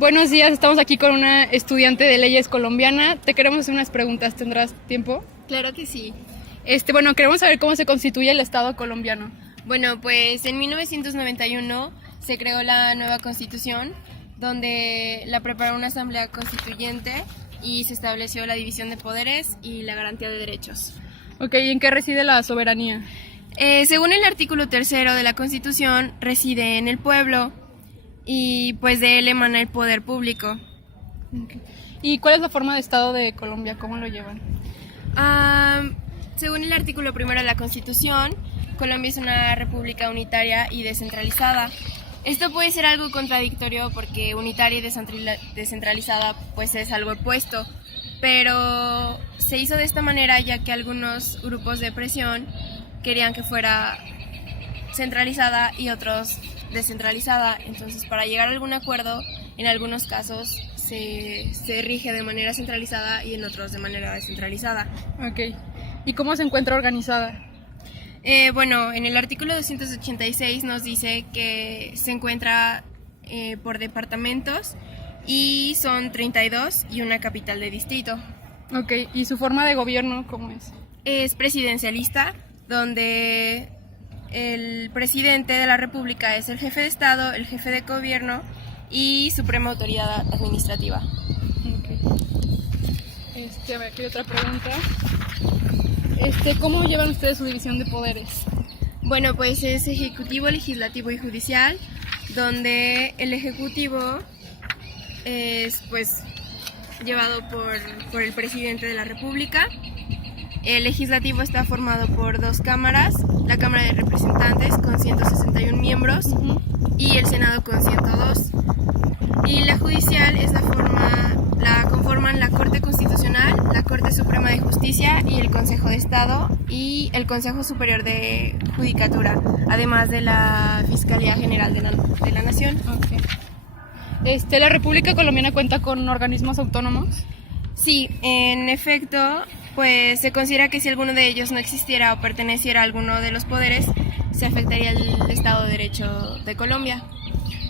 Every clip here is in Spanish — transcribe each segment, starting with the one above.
Buenos días, estamos aquí con una estudiante de leyes colombiana. Te queremos hacer unas preguntas, ¿tendrás tiempo? Claro que sí. Queremos saber cómo se constituye el Estado colombiano. Bueno, pues en 1991 se creó la nueva Constitución, donde la preparó una asamblea constituyente y se estableció la división de poderes y la garantía de derechos. Ok, ¿y en qué reside la soberanía? Según el artículo 3 de la Constitución, reside en el pueblo y pues de él emana el poder público. Okay. ¿Y cuál es la forma de Estado de Colombia? ¿Cómo lo llevan? Según el artículo 1 de la Constitución, Colombia es una república unitaria y descentralizada. Esto puede ser algo contradictorio porque unitaria y descentralizada pues es algo opuesto, pero se hizo de esta manera ya que algunos grupos de presión querían que fuera centralizada y otros descentralizada. Entonces, para llegar a algún acuerdo, en algunos casos se rige de manera centralizada y en otros de manera descentralizada. Ok. ¿Y cómo se encuentra organizada? Bueno, en el artículo 286 nos dice que se encuentra por departamentos y son 32 y una capital de distrito. Ok. ¿Y su forma de gobierno cómo es? Es presidencialista, donde el presidente de la República es el jefe de Estado, el jefe de gobierno y suprema autoridad administrativa. Okay. A ver, aquí hay otra pregunta. ¿Cómo llevan ustedes su división de poderes? Bueno, pues es ejecutivo, legislativo y judicial, donde el ejecutivo es pues llevado por el presidente de la República. El legislativo está formado por 2 cámaras, la Cámara de Representantes con 161 miembros y el Senado con 102. Y la judicial la conforman la Corte Constitucional, la Corte Suprema de Justicia y el Consejo de Estado y el Consejo Superior de Judicatura, además de la Fiscalía General de la Nación. Okay. ¿La República Colombiana cuenta con organismos autónomos? Sí, en efecto, pues se considera que si alguno de ellos no existiera o perteneciera a alguno de los poderes, se afectaría el Estado de Derecho de Colombia.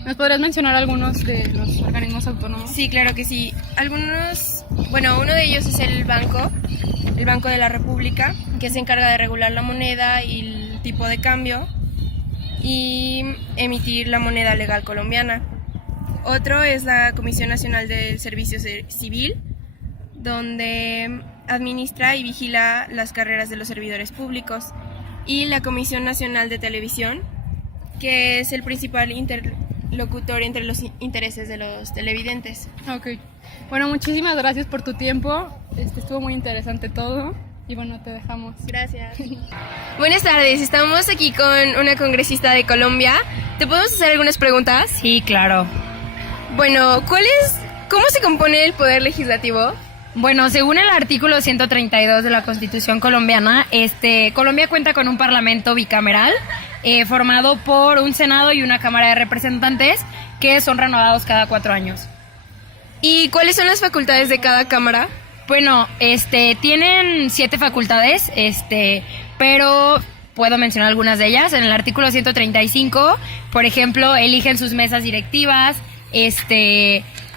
¿Nos podrías mencionar algunos de los organismos autónomos? Sí, claro que sí. Uno de ellos es el Banco de la República, que se encarga de regular la moneda y el tipo de cambio y emitir la moneda legal colombiana. Otro es la Comisión Nacional del Servicio Civil, donde administra y vigila las carreras de los servidores públicos, y la Comisión Nacional de Televisión, que es el principal interlocutor entre los intereses de los televidentes. Ok. Bueno, muchísimas gracias por tu tiempo. Estuvo muy interesante todo y bueno, te dejamos. Gracias. Buenas tardes, estamos aquí con una congresista de Colombia. ¿Te podemos hacer algunas preguntas? Sí, claro. Bueno, ¿cómo se compone el poder legislativo? Bueno, según el artículo 132 de la Constitución colombiana, Colombia cuenta con un parlamento bicameral formado por un Senado y una Cámara de Representantes que son renovados cada 4 años. ¿Y cuáles son las facultades de cada cámara? Bueno, tienen 7 facultades, pero puedo mencionar algunas de ellas. En el artículo 135, por ejemplo, eligen sus mesas directivas,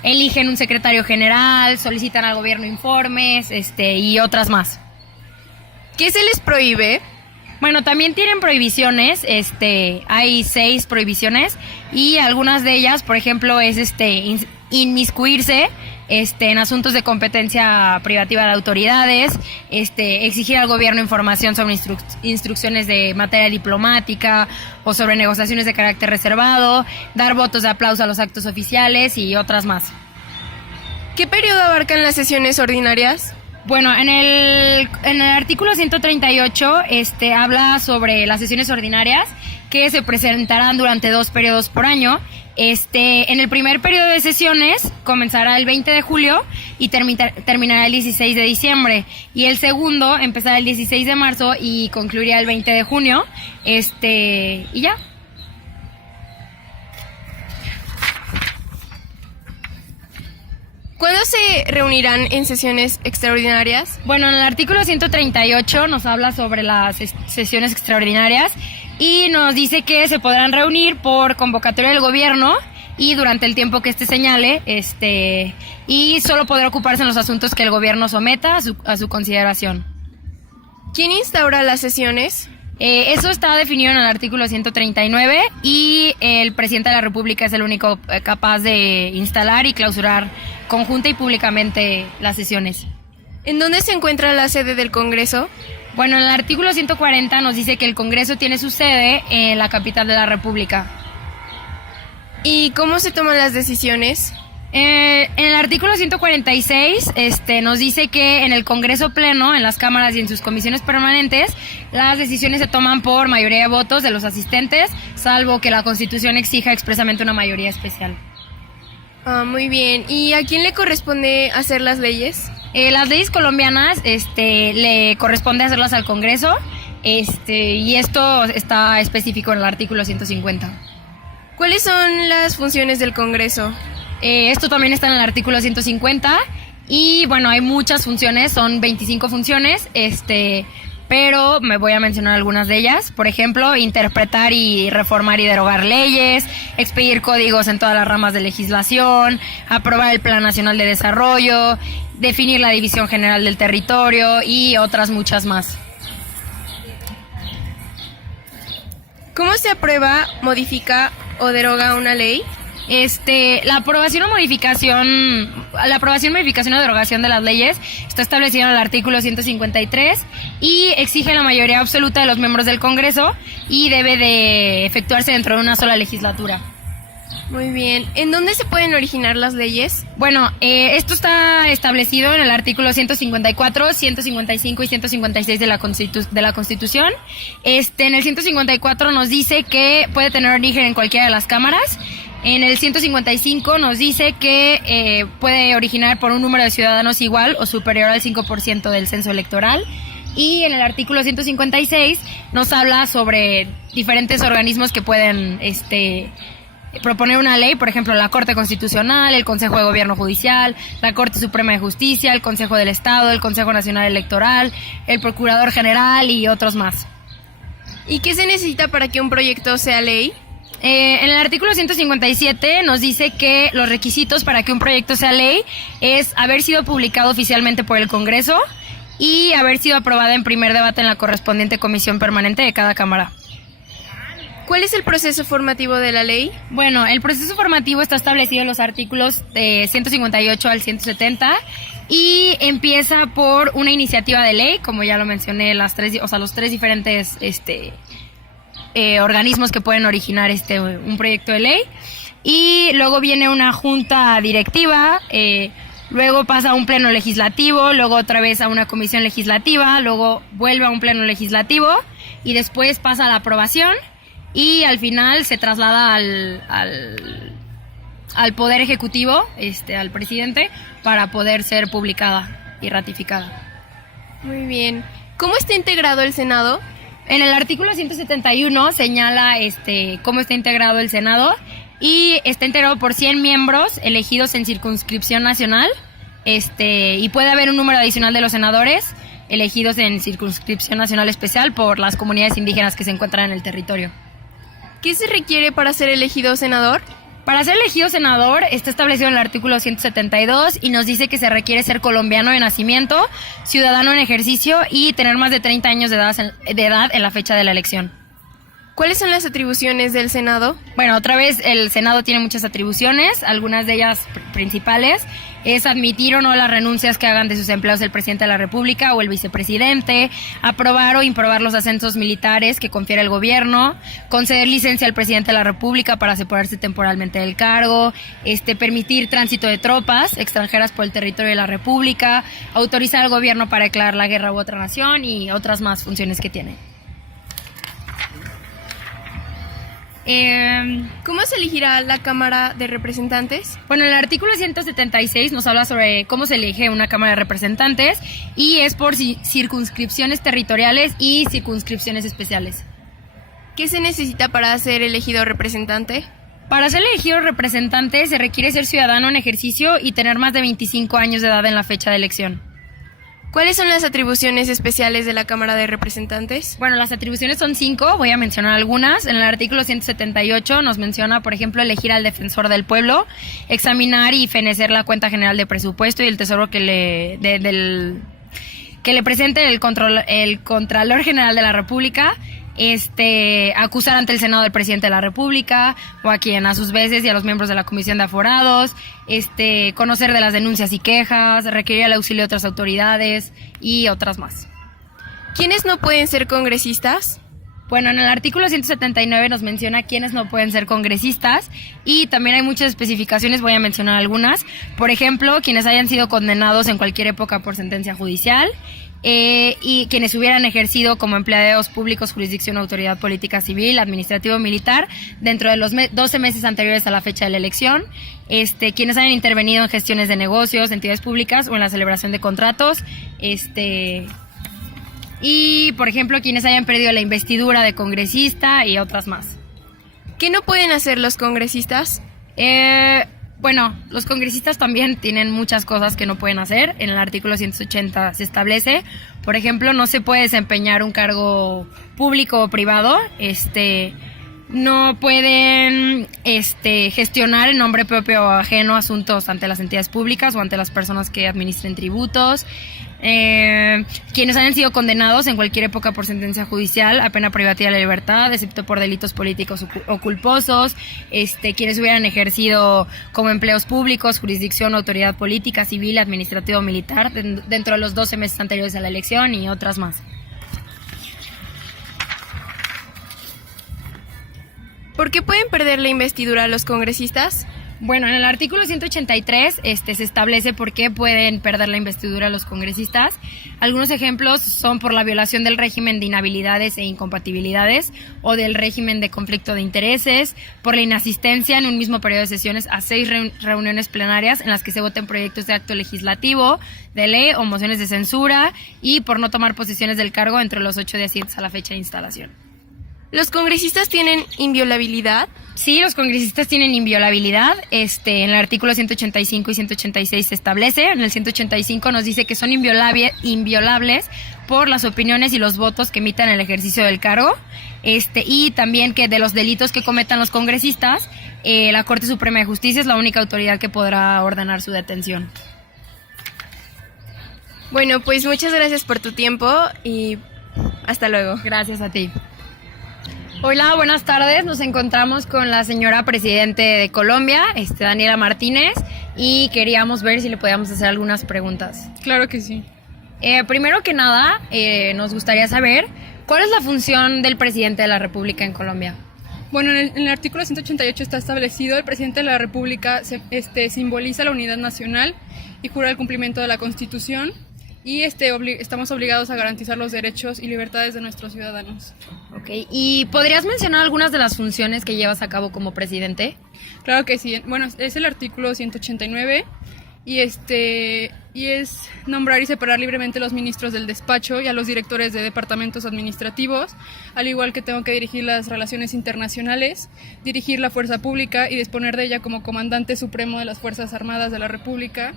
eligen un secretario general, solicitan al gobierno informes, y otras más. ¿Qué se les prohíbe? Bueno, también tienen prohibiciones, hay 6 prohibiciones y algunas de ellas, por ejemplo, es inmiscuirse en asuntos de competencia privativa de autoridades, exigir al gobierno información sobre instrucciones de materia diplomática o sobre negociaciones de carácter reservado, dar votos de aplauso a los actos oficiales y otras más. ¿Qué periodo abarcan las sesiones ordinarias? Bueno, en el artículo 138 habla sobre las sesiones ordinarias que se presentarán durante 2 periodos por año. En el primer periodo de sesiones comenzará el 20 de julio y terminará el 16 de diciembre. Y el segundo empezará el 16 de marzo y concluirá el 20 de junio. Y ya. ¿Cuándo se reunirán en sesiones extraordinarias? Bueno, en el artículo 138 nos habla sobre las sesiones extraordinarias y nos dice que se podrán reunir por convocatoria del gobierno y durante el tiempo que señale, y solo poder ocuparse en los asuntos que el gobierno someta a su consideración. ¿Quién instaura las sesiones? Eso está definido en el artículo 139 y el presidente de la República es el único capaz de instalar y clausurar conjunta y públicamente las sesiones. ¿En dónde se encuentra la sede del Congreso? Bueno, en el artículo 140 nos dice que el Congreso tiene su sede en la capital de la República. ¿Y cómo se toman las decisiones? En el artículo 146 nos dice que en el Congreso Pleno, en las cámaras y en sus comisiones permanentes, las decisiones se toman por mayoría de votos de los asistentes, salvo que la Constitución exija expresamente una mayoría especial. Muy bien. ¿Y a quién le corresponde hacer las leyes? Las leyes colombianas le corresponde hacerlas al Congreso, y esto está específico en el artículo 150. ¿Cuáles son las funciones del Congreso? Esto también está en el artículo 150 y bueno, hay muchas funciones, son 25 funciones, pero me voy a mencionar algunas de ellas. Por ejemplo, interpretar y reformar y derogar leyes, expedir códigos en todas las ramas de legislación, aprobar el Plan Nacional de Desarrollo, definir la división general del territorio y otras muchas más. ¿Cómo se aprueba, modifica o deroga una ley? La aprobación, modificación o derogación de las leyes está establecido en el artículo 153 y exige la mayoría absoluta de los miembros del Congreso y debe de efectuarse dentro de una sola legislatura. Muy bien. ¿En dónde se pueden originar las leyes? Bueno, esto está establecido en el artículo 154, 155 y 156 de la Constitución. En el 154 nos dice que puede tener origen en cualquiera de las cámaras. En el 155 nos dice que puede originar por un número de ciudadanos igual o superior al 5% del censo electoral. Y en el artículo 156 nos habla sobre diferentes organismos que pueden proponer una ley, por ejemplo, la Corte Constitucional, el Consejo de Gobierno Judicial, la Corte Suprema de Justicia, el Consejo del Estado, el Consejo Nacional Electoral, el Procurador General y otros más. ¿Y qué se necesita para que un proyecto sea ley? En el artículo 157 nos dice que los requisitos para que un proyecto sea ley es haber sido publicado oficialmente por el Congreso y haber sido aprobado en primer debate en la correspondiente comisión permanente de cada Cámara. ¿Cuál es el proceso formativo de la ley? Bueno, el proceso formativo está establecido en los artículos de 158 al 170 y empieza por una iniciativa de ley, como ya lo mencioné, los tres diferentes organismos que pueden originar un proyecto de ley, y luego viene una junta directiva, luego pasa a un pleno legislativo, luego otra vez a una comisión legislativa, luego vuelve a un pleno legislativo y después pasa a la aprobación y al final se traslada al Poder Ejecutivo, al presidente, para poder ser publicada y ratificada. Muy bien. ¿Cómo está integrado el Senado? En el artículo 171 señala cómo está integrado el Senado y está integrado por 100 miembros elegidos en circunscripción nacional, y puede haber un número adicional de los senadores elegidos en circunscripción nacional especial por las comunidades indígenas que se encuentran en el territorio. ¿Qué se requiere para ser elegido senador? Para ser elegido senador está establecido en el artículo 172 y nos dice que se requiere ser colombiano de nacimiento, ciudadano en ejercicio y tener más de 30 años de edad en la fecha de la elección. ¿Cuáles son las atribuciones del Senado? Bueno, otra vez el Senado tiene muchas atribuciones, algunas de ellas principales es admitir o no las renuncias que hagan de sus empleados el presidente de la República o el vicepresidente, aprobar o improbar los ascensos militares que confiere el gobierno, conceder licencia al presidente de la República para separarse temporalmente del cargo, permitir tránsito de tropas extranjeras por el territorio de la República, autorizar al gobierno para declarar la guerra u otra nación y otras más funciones que tiene. ¿Cómo se elegirá la Cámara de Representantes? Bueno, el artículo 176 nos habla sobre cómo se elige una Cámara de Representantes y es por circunscripciones territoriales y circunscripciones especiales. ¿Qué se necesita para ser elegido representante? Para ser elegido representante se requiere ser ciudadano en ejercicio y tener más de 25 años de edad en la fecha de elección. ¿Cuáles son las atribuciones especiales de la Cámara de Representantes? Bueno, las atribuciones son 5, voy a mencionar algunas. En el artículo 178 nos menciona, por ejemplo, elegir al defensor del pueblo, examinar y fenecer la cuenta general de presupuesto y el tesoro que le presente el Contralor General de la República, acusar ante el Senado del presidente de la República o a quien a sus veces y a los miembros de la Comisión de Aforados, conocer de las denuncias y quejas, requerir el auxilio de otras autoridades y otras más. ¿Quiénes no pueden ser congresistas? Bueno, en el artículo 179 nos menciona quiénes no pueden ser congresistas y también hay muchas especificaciones, voy a mencionar algunas. Por ejemplo, quienes hayan sido condenados en cualquier época por sentencia judicial, y quienes hubieran ejercido como empleados públicos, jurisdicción o autoridad política, civil, administrativo o militar dentro de los 12 meses anteriores a la fecha de la elección, quienes hayan intervenido en gestiones de negocios, entidades públicas o en la celebración de contratos, y por ejemplo quienes hayan perdido la investidura de congresista y otras más. ¿Qué no pueden hacer los congresistas? Bueno, los congresistas también tienen muchas cosas que no pueden hacer. En el artículo 180 se establece, por ejemplo, no se puede desempeñar un cargo público o privado, no pueden gestionar en nombre propio o ajeno asuntos ante las entidades públicas o ante las personas que administren tributos. Quienes hayan sido condenados en cualquier época por sentencia judicial a pena privativa de la libertad, excepto por delitos políticos o culposos, quienes hubieran ejercido como empleos públicos, jurisdicción, autoridad política, civil, administrativa o militar dentro de los 12 meses anteriores a la elección y otras más. ¿Por qué pueden perder la investidura los congresistas? Bueno, en el artículo 183 se establece por qué pueden perder la investidura los congresistas. Algunos ejemplos son por la violación del régimen de inhabilidades e incompatibilidades o del régimen de conflicto de intereses, por la inasistencia en un mismo periodo de sesiones a 6 reuniones plenarias en las que se voten proyectos de acto legislativo, de ley o mociones de censura y por no tomar posesiones del cargo entre los 8 días siguientes a la fecha de instalación. ¿Los congresistas tienen inviolabilidad? Sí, los congresistas tienen inviolabilidad. En el artículo 185 y 186 se establece. En el 185 nos dice que son inviolables por las opiniones y los votos que emitan en el ejercicio del cargo. Y también que de los delitos que cometan los congresistas, la Corte Suprema de Justicia es la única autoridad que podrá ordenar su detención. Bueno, pues muchas gracias por tu tiempo y hasta luego. Gracias a ti. Hola, buenas tardes. Nos encontramos con la señora presidente de Colombia, Daniela Martínez, y queríamos ver si le podíamos hacer algunas preguntas. Claro que sí. Primero que nada, nos gustaría saber cuál es la función del presidente de la República en Colombia. Bueno, en el artículo 188 está establecido: el presidente de la República simboliza la unidad nacional y jura el cumplimiento de la Constitución. Y estamos obligados a garantizar los derechos y libertades de nuestros ciudadanos. Ok, ¿y podrías mencionar algunas de las funciones que llevas a cabo como presidente? Claro que sí. Bueno, es el artículo 189 y es nombrar y separar libremente los ministros del despacho y a los directores de departamentos administrativos, al igual que tengo que dirigir las relaciones internacionales, dirigir la fuerza pública y disponer de ella como comandante supremo de las Fuerzas Armadas de la República,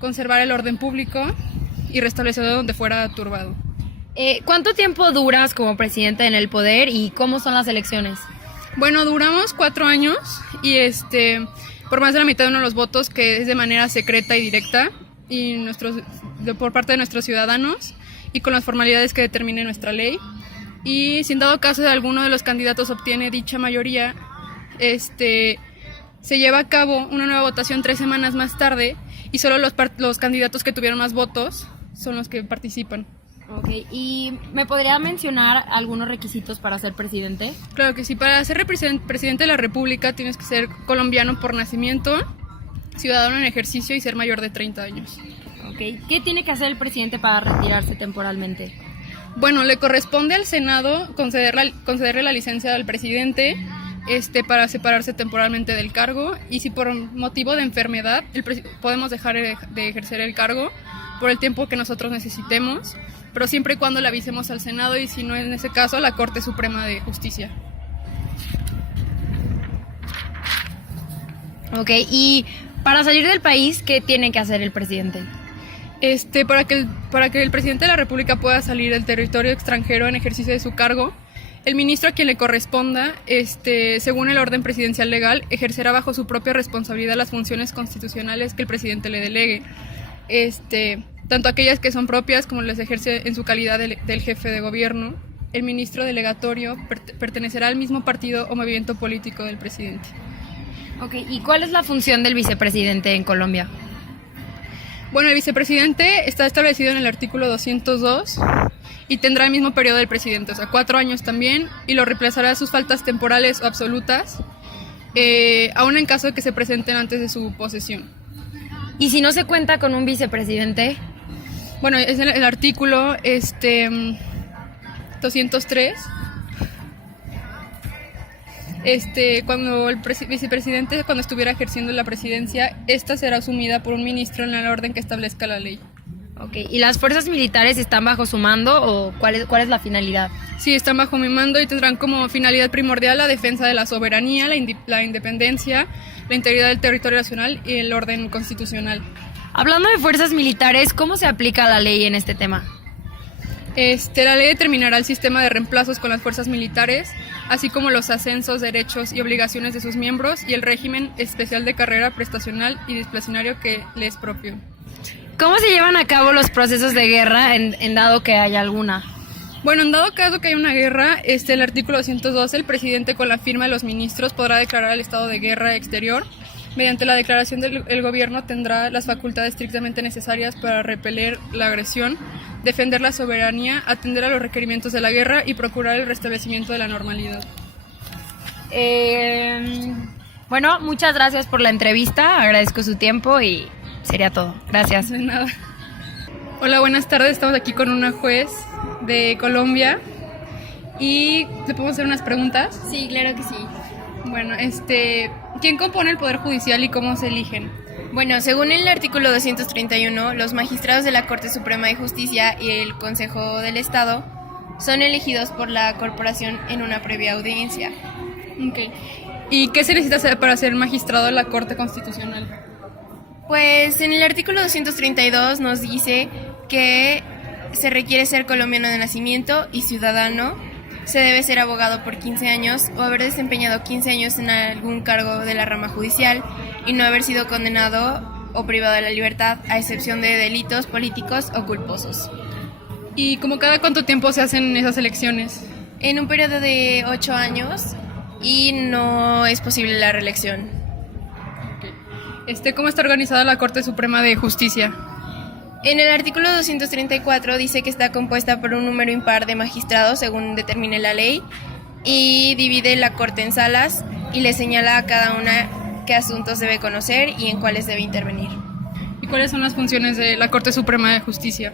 conservar el orden público y restablecerlo donde fuera turbado. ¿Cuánto tiempo duras como presidente en el poder y cómo son las elecciones? Bueno, duramos 4 años y por más de la mitad de uno de los votos, que es de manera secreta y directa y por parte de nuestros ciudadanos y con las formalidades que determine nuestra ley. Y si en dado caso de alguno de los candidatos obtiene dicha mayoría, se lleva a cabo una nueva votación 3 semanas más tarde y solo los candidatos que tuvieron más votos son los que participan. Ok, ¿y me podría mencionar algunos requisitos para ser presidente? Claro que sí, para ser presidente de la República tienes que ser colombiano por nacimiento, ciudadano en ejercicio y ser mayor de 30 años. Ok, ¿qué tiene que hacer el presidente para retirarse temporalmente? Bueno, le corresponde al Senado concederle la licencia al presidente para separarse temporalmente del cargo, y si por motivo de enfermedad podemos dejar de ejercer el cargo por el tiempo que nosotros necesitemos, pero siempre y cuando le avisemos al Senado y, si no en ese caso, a la Corte Suprema de Justicia. Ok, y para salir del país, ¿qué tiene que hacer el presidente? Para que el presidente de la República pueda salir del territorio extranjero en ejercicio de su cargo, el ministro a quien le corresponda, según el orden presidencial legal, ejercerá bajo su propia responsabilidad las funciones constitucionales que el presidente le delegue, tanto aquellas que son propias como las ejerce en su calidad del jefe de gobierno. El ministro delegatorio pertenecerá al mismo partido o movimiento político del presidente. Ok, ¿y cuál es la función del vicepresidente en Colombia? Bueno, el vicepresidente está establecido en el artículo 202 y tendrá el mismo periodo del presidente, o sea, 4 años también, y lo reemplazará sus faltas temporales o absolutas, aún en caso de que se presenten antes de su posesión. ¿Y si no se cuenta con un vicepresidente? Bueno, es el artículo 203. Cuando el vicepresidente, cuando estuviera ejerciendo la presidencia, esta será asumida por un ministro en el orden que establezca la ley. Ok, ¿y las fuerzas militares están bajo su mando o cuál es la finalidad? Sí, están bajo mi mando y tendrán como finalidad primordial la defensa de la soberanía, la independencia, la integridad del territorio nacional y el orden constitucional. Hablando de fuerzas militares, ¿cómo se aplica la ley en este tema? La ley determinará el sistema de reemplazos con las fuerzas militares, así como los ascensos, derechos y obligaciones de sus miembros y el régimen especial de carrera prestacional y disciplinario que le es propio. ¿Cómo se llevan a cabo los procesos de guerra en dado que haya alguna? Bueno, en dado caso que haya una guerra, el artículo 212, el presidente con la firma de los ministros podrá declarar el estado de guerra exterior. Mediante la declaración del gobierno tendrá las facultades estrictamente necesarias para repeler la agresión, defender la soberanía, atender a los requerimientos de la guerra y procurar el restablecimiento de la normalidad. Bueno, muchas gracias por la entrevista, agradezco su tiempo y sería todo. Gracias. De nada. Hola, buenas tardes, estamos aquí con una juez de Colombia y ¿le podemos hacer unas preguntas? Sí, claro que sí. Bueno, ¿quién compone el Poder Judicial y cómo se eligen? Bueno, según el artículo 231, los magistrados de la Corte Suprema de Justicia y el Consejo del Estado son elegidos por la corporación en una previa audiencia. Okay. ¿Y qué se necesita hacer para ser magistrado de la Corte Constitucional? Pues en el artículo 232 nos dice que se requiere ser colombiano de nacimiento y ciudadano. Se debe ser abogado por 15 años o haber desempeñado 15 años en algún cargo de la rama judicial y no haber sido condenado o privado de la libertad, a excepción de delitos políticos o culposos. ¿Y como cada cuánto tiempo se hacen esas elecciones? En un periodo de 8 años y no es posible la reelección. ¿Cómo está organizada la Corte Suprema de Justicia? En el artículo 234 dice que está compuesta por un número impar de magistrados según determine la ley y divide la Corte en salas y le señala a cada una qué asuntos debe conocer y en cuáles debe intervenir. ¿Y cuáles son las funciones de la Corte Suprema de Justicia?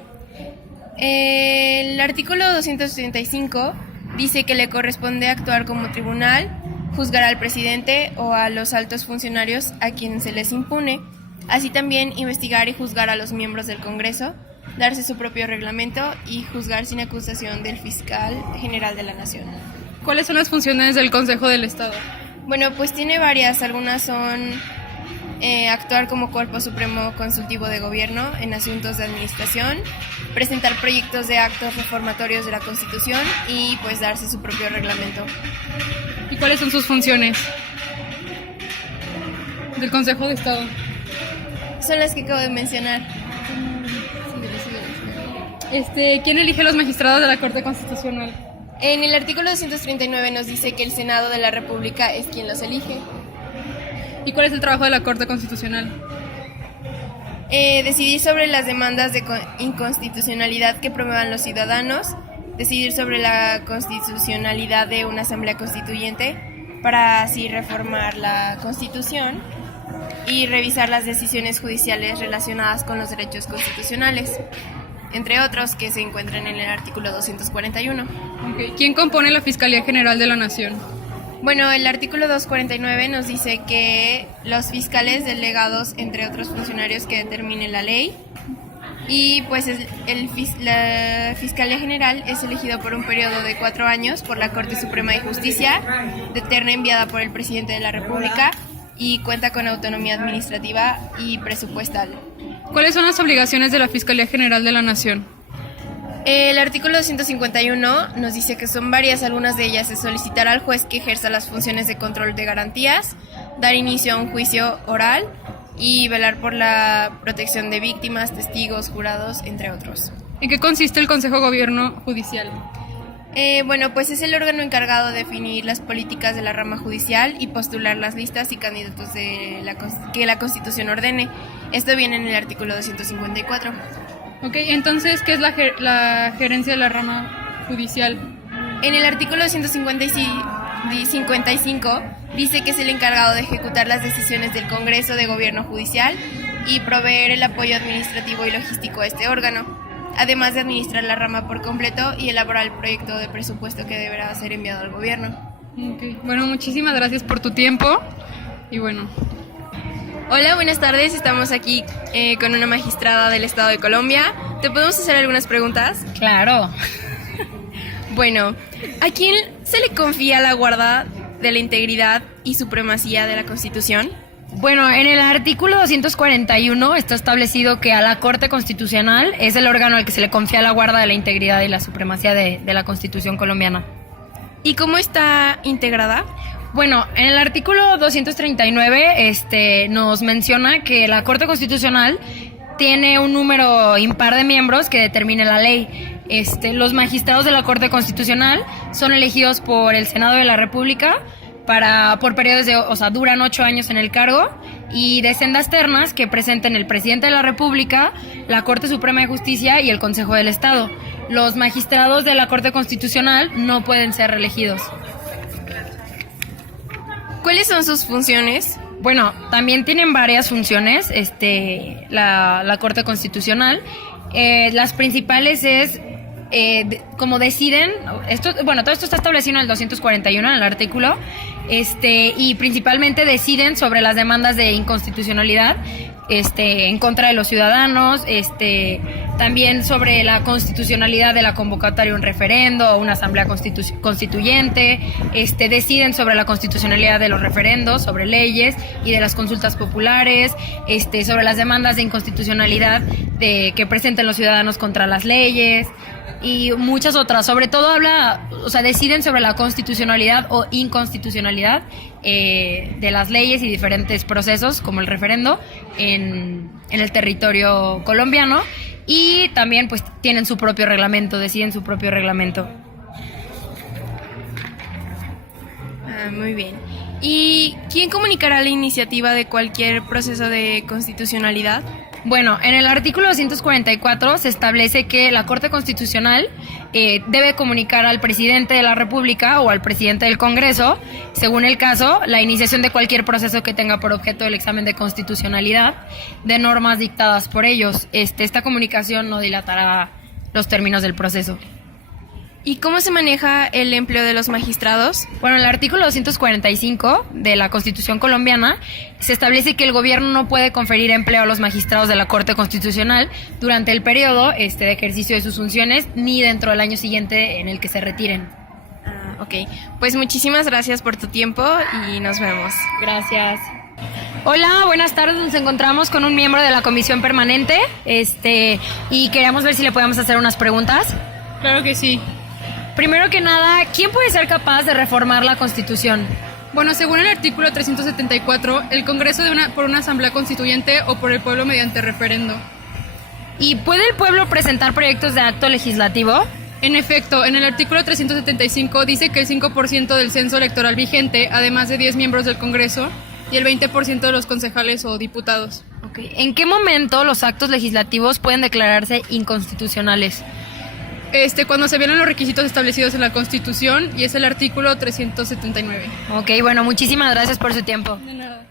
El artículo 235 dice que le corresponde actuar como tribunal, juzgar al presidente o a los altos funcionarios a quienes se les impune, así también investigar y juzgar a los miembros del Congreso, darse su propio reglamento y juzgar sin acusación del fiscal general de la Nación. ¿Cuáles son las funciones del Consejo del Estado? Bueno, pues tiene varias. Algunas son actuar como cuerpo supremo consultivo de gobierno en asuntos de administración, presentar proyectos de actos reformatorios de la Constitución y pues darse su propio reglamento. ¿Y cuáles son sus funciones del Consejo de Estado? Son las que acabo de mencionar. ¿Quién elige los magistrados de la Corte Constitucional? En el artículo 239 nos dice que el Senado de la República es quien los elige. ¿Y cuál es el trabajo de la Corte Constitucional? Decidir sobre las demandas de inconstitucionalidad que promuevan los ciudadanos, decidir sobre la constitucionalidad de una asamblea constituyente para así reformar la Constitución y revisar las decisiones judiciales relacionadas con los derechos constitucionales, entre otros que se encuentran en el artículo 241. Okay. ¿Quién compone la Fiscalía General de la Nación? Bueno, el artículo 249 nos dice que los fiscales delegados, entre otros funcionarios que determine la ley, y pues la Fiscalía General es elegido por un periodo de 4 años por la Corte Suprema de Justicia, de terna enviada por el Presidente de la República, y cuenta con autonomía administrativa y presupuestal. ¿Cuáles son las obligaciones de la Fiscalía General de la Nación? El artículo 251 nos dice que son varias, algunas de ellas es solicitar al juez que ejerza las funciones de control de garantías, dar inicio a un juicio oral y velar por la protección de víctimas, testigos, jurados, entre otros. ¿En qué consiste el Consejo Gobierno Judicial? Bueno, pues es el órgano encargado de definir las políticas de la rama judicial y postular las listas y candidatos que la Constitución ordene. Esto viene en el artículo 254. Ok, entonces, ¿qué es la gerencia de la rama judicial? En el artículo 255 dice que es el encargado de ejecutar las decisiones del Congreso de Gobierno Judicial y proveer el apoyo administrativo y logístico a este órgano, además de administrar la rama por completo y elaborar el proyecto de presupuesto que deberá ser enviado al gobierno. Okay. Bueno, muchísimas gracias por tu tiempo y bueno. Hola, buenas tardes. Estamos aquí con una magistrada del Estado de Colombia. ¿Te podemos hacer algunas preguntas? Claro. Bueno, ¿a quién se le confía la guarda de la integridad y supremacía de la Constitución? Bueno, en el artículo 241 está establecido que a la Corte Constitucional es el órgano al que se le confía la guarda de la integridad y la supremacía de la Constitución colombiana. ¿Y cómo está integrada? Bueno, en el artículo 239 nos menciona que la Corte Constitucional tiene un número impar de miembros que determine la ley. Los magistrados de la Corte Constitucional son elegidos por el Senado de la República por periodos duran 8 años en el cargo, y de sendas ternas que presenten el Presidente de la República, la Corte Suprema de Justicia y el Consejo del Estado. Los magistrados de la Corte Constitucional no pueden ser reelegidos. ¿Cuáles son sus funciones? Bueno, también tienen varias funciones la Corte Constitucional. Las principales es como deciden, todo esto está establecido en el 241, en el artículo, y principalmente deciden sobre las demandas de inconstitucionalidad en contra de los ciudadanos, también sobre la constitucionalidad de la convocatoria de un referendo o una asamblea constituyente, deciden sobre la constitucionalidad de los referendos, sobre leyes y de las consultas populares, sobre las demandas de inconstitucionalidad que presenten los ciudadanos contra las leyes y muchas otras. Sobre todo deciden sobre la constitucionalidad o inconstitucionalidad de las leyes y diferentes procesos como el referendo en el territorio colombiano, y también pues tienen su propio reglamento, deciden su propio reglamento. Muy bien. ¿Y quién comunicará la iniciativa de cualquier proceso de constitucionalidad? Bueno, en el artículo 244 se establece que la Corte Constitucional debe comunicar al Presidente de la República o al Presidente del Congreso, según el caso, la iniciación de cualquier proceso que tenga por objeto el examen de constitucionalidad de normas dictadas por ellos. Esta comunicación no dilatará los términos del proceso. ¿Y cómo se maneja el empleo de los magistrados? Bueno, en el artículo 245 de la Constitución colombiana se establece que el gobierno no puede conferir empleo a los magistrados de la Corte Constitucional durante el periodo de ejercicio de sus funciones, ni dentro del año siguiente en el que se retiren. Ok, pues muchísimas gracias por tu tiempo y nos vemos. Gracias. Hola, buenas tardes. Nos encontramos con un miembro de la Comisión Permanente y queríamos ver si le podemos hacer unas preguntas. Claro que sí. Primero que nada, ¿quién puede ser capaz de reformar la Constitución? Bueno, según el artículo 374, el Congreso por una asamblea constituyente o por el pueblo mediante referendo. ¿Y puede el pueblo presentar proyectos de acto legislativo? En efecto, en el artículo 375 dice que el 5% del censo electoral vigente, además de 10 miembros del Congreso y el 20% de los concejales o diputados. Okay. ¿En qué momento los actos legislativos pueden declararse inconstitucionales? Cuando se violan los requisitos establecidos en la Constitución, y es el artículo 379. Ok, bueno, muchísimas gracias por su tiempo. De nada.